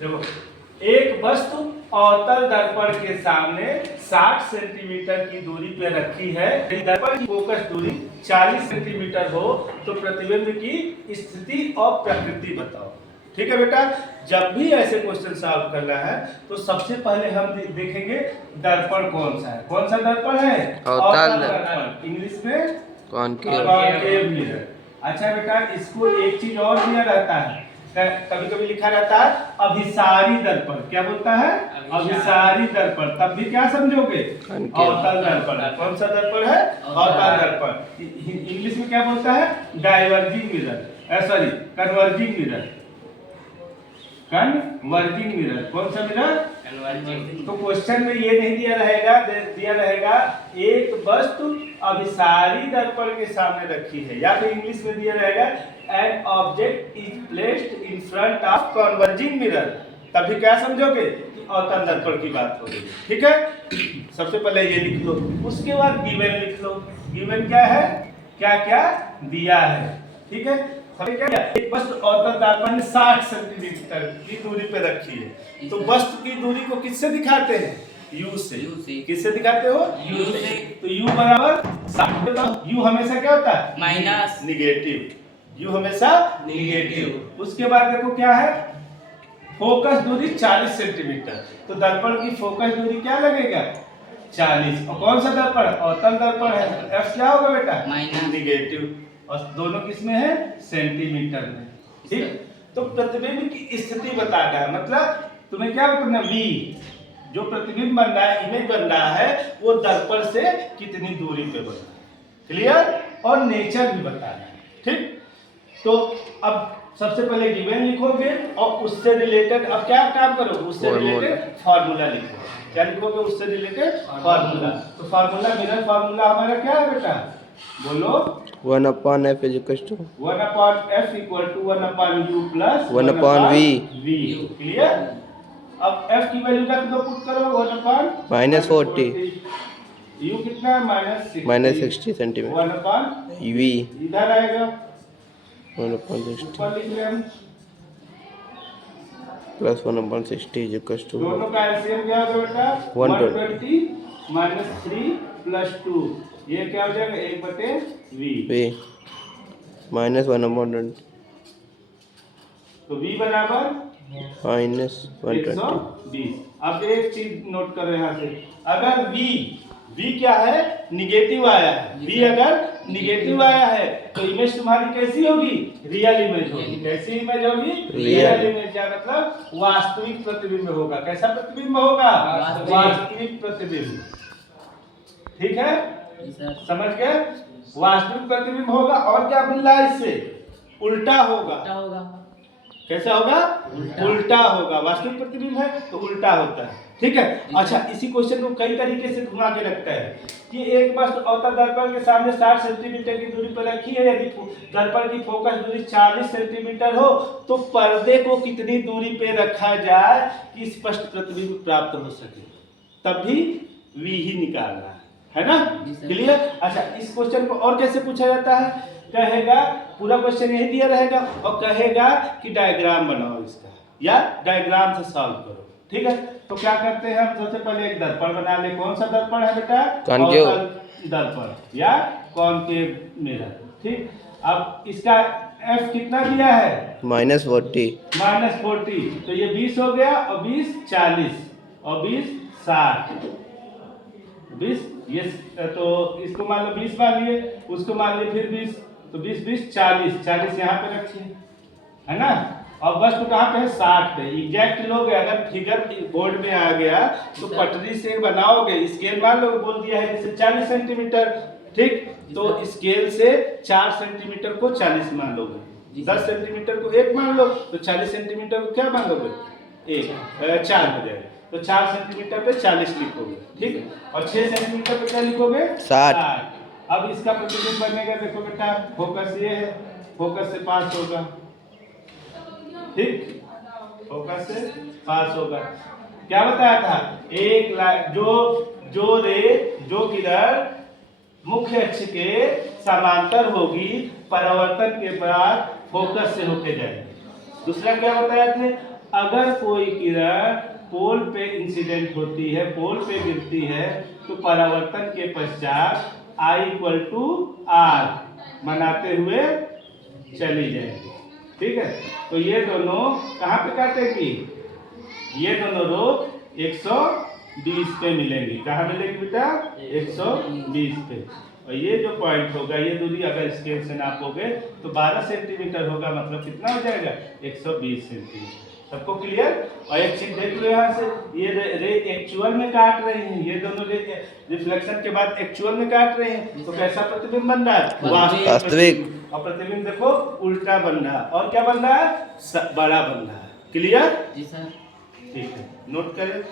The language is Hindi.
देखो, एक वस्तु अवतल दर्पण के सामने 60 सेंटीमीटर की दूरी पे रखी है। दर्पण की फोकस दूरी 40 सेंटीमीटर हो तो प्रतिबिंब की स्थिति और प्रकृति बताओ। ठीक है बेटा, जब भी ऐसे क्वेश्चन सॉल्व करना है तो सबसे पहले हम देखेंगे दर्पण कौन सा है। कौन सा दर्पण है? अवतल दर्पण, इंग्लिश में कॉनकेव मिरर। अच्छा बेटा, इसको एक चीज और दिया रहता है, कभी कभी लिखा रहता है अभिसारी दर्पण। क्या बोलता है? अभिसारी दर्पण। तब भी क्या समझोगे? अवतल दर्पण। कौन सा दर्पण है? अवतल दर्पण। इंग्लिश में क्या बोलता है? Diverging mirror, sorry converging mirror. Converging mirror. कौन सा मिरर? कन्वर्जिंग। तो क्वेश्चन में ये नहीं दिया रहेगा एक वस्तु अभिसारी दर्पण के सामने रखी है, या फिर इंग्लिश में दिया रहेगा an object is placed in front of converging mirror. तभी क्या समझोगे कि अवतल दर्पण की बात हो रही है। ठीक है, सबसे पहले ये लिख लो, उसके बाद गिवन लिख लो। गिवन क्या है? क्या क्या दिया है। ठीक है, एक वस्तु अवतल दर्पण में 60 सेंटीमीटर की दूरी पे रखी है, तो वस्तु की दूरी को किससे दिखाते हैं? U से। किससे दिखाते हो? U से। तो U बराबर 60। U हमेशा क्या होता है? Minus, negative. U हमेशा निगेटिव। उसके बाद देखो क्या है, फोकस दूरी 40 सेंटीमीटर, तो दर्पण की फोकस दूरी क्या लगेगा? 40। और कौन सा दर्पण? अवतल दर्पण है, F क्या होगा बेटा? Minus, negative. और दोनों किसमें है? सेंटीमीटर में। ठीक, तो प्रतिबिंब की स्थिति बताना है, मतलब तुम्हें क्या बताना? V, जो प्रतिबिंब बन रहा है, इमेज बन रहा है, वो दर्पण से कितनी दूरी पे बन रहा है। क्लियर? और नेचर भी बताना है। ठीक, तो अब सबसे पहले गिवन लिखोगे और उससे रिलेटेड अब क्या काम करोगे? उससे रिलेटेड फार्मूला लिखोगे। क्या लिखोगे? उससे रिलेटेड फार्मूला। तो फार्मूला, मिरर फार्मूला हमारा क्या है बेटा? बोलो। 1/f is equals to 1/f equal to 1/u plus 1/v। Clear? अब f की वैल्यू रख दो, पुट करो 1/-40। u कितना है? -60 सेंटीमीटर। 1/v इधर आएगा 1/60 ऊपर लिख ले हम, प्लस 1/60 is equals to दोनों का एलसीएम क्या होगा बेटा? 120 - 3 + 2, ये क्या हो जाएगा? 1/v -1/20 तो v बराबर -120। अब एक चीज नोट करो यहाँ से, अगर v क्या है? निगेटिव आया है। v अगर निगेटिव आया है तो इमेज तुम्हारी कैसी होगी? रियल इमेज होगी। कैसी इमेज होगी? Real image. क्या मतलब? वास्तविक प्रतिबिंब होगा। कैसा प्रतिबिंब होगा? वास्तविक प्रतिबिंब। ठीक है, समझ गए? वास्तविक प्रतिबिंब होगा। और क्या मिल रहा है इससे? उल्टा होगा। कैसा होगा? उल्टा होगा। वास्तविक प्रतिबिंब है तो उल्टा होता है। ठीक है। अच्छा, इसी क्वेश्चन को कई तरीके से घुमा के रखता है कि एक वस्तु अवतल दर्पण के सामने 60 सेंटीमीटर की दूरी पर रखी है, यदि दर्पण की फोकस दूरी 40 सेंटीमीटर हो तो पर्दे को कितनी दूरी पे रखा जाए कि स्पष्ट प्रतिबिंब प्राप्त हो सके। तब भी V ही निकालना है ना? क्लियर? अच्छा, इस क्वेश्चन को और कैसे पूछा जाता है? कहेगा, पूरा क्वेश्चन यही दिया रहेगा और कहेगा कि डायग्राम बनाओ इसका, या डायग्राम से सॉल्व करो। ठीक है, तो क्या करते हैं हम? सबसे पहले एक दर्पण बना ले। कौन सा दर्पण है बेटा? अवतल दर्पण या कॉनकेव मिरर। ठीक, अब इसका F कितना दिया है? -40। तो ये 20 हो गया, और 20 40 और 20 60। 20 ये, तो इसको मान लो 20 मान लिए, उसको मान लिए फिर 20, तो 20 20 40 यहाँ पे रखिए, है ना? और वस्तु कहाँ पे है? 60 पे। एग्जैक्ट लोगे, अगर फिगर बोर्ड में आ गया तो पटरी से बनाओगे। स्केल मान लो, बोल दिया है जैसे 40 सेंटीमीटर। ठीक, तो स्केल से 4 सेंटीमीटर को 40 मान लोगे, 10 सेंटीमीटर को 1 मान लो, तो 40 सेंटीमीटर को क्या मान लोगे? 4 हो जाएगा। तो 4 सेंटीमीटर पे 40 लिखोगे। ठीक, और 6 सेंटीमीटर पे क्या लिखोगे? 60। अब इसका प्रतिबिंब बनेगा, देखो बेटा, फोकस ये है, फोकस से पास होगा। ठीक, फोकस से पास होगा। क्या बताया था? एक लाइन जो किरण मुख्य अक्ष के समांतर होगी, परावर्तन के बाद फोकस से होके जाएगी। दूसरा क्या बताया थे? अगर कोई किरण पोल पे इंसिडेंट होती है, पोल पे गिरती है, तो परावर्तन के पश्चात I = R बनाते हुए चली जाएगी। ठीक है, तो ये दोनों कहाँ पे काटेगी? ये दोनों रो 120 पे मिलेंगी। कहाँ मिलेगी बेटा? 120 पे। और ये जो पॉइंट होगा, ये दूरी अगर स्केल से नापोगे तो 12 सेंटीमीटर होगा, मतलब कितना हो जाएगा? 120 सेंटीमीटर। सबको क्लियर? और एक चीज देख लो यहाँ से, ये रे एक्चुअल में काट रही हैं, ये दोनों रे रिफ्लेक्शन के बाद एक्चुअल में काट रहे हैं, तो कैसा प्रतिबिंब बन रहा है? वास्तविक। और प्रतिबिंब देखो उल्टा बन रहा है, और क्या बन रहा है? बड़ा बन रहा है। क्लियर? जी सर। ठीक है, नोट करें।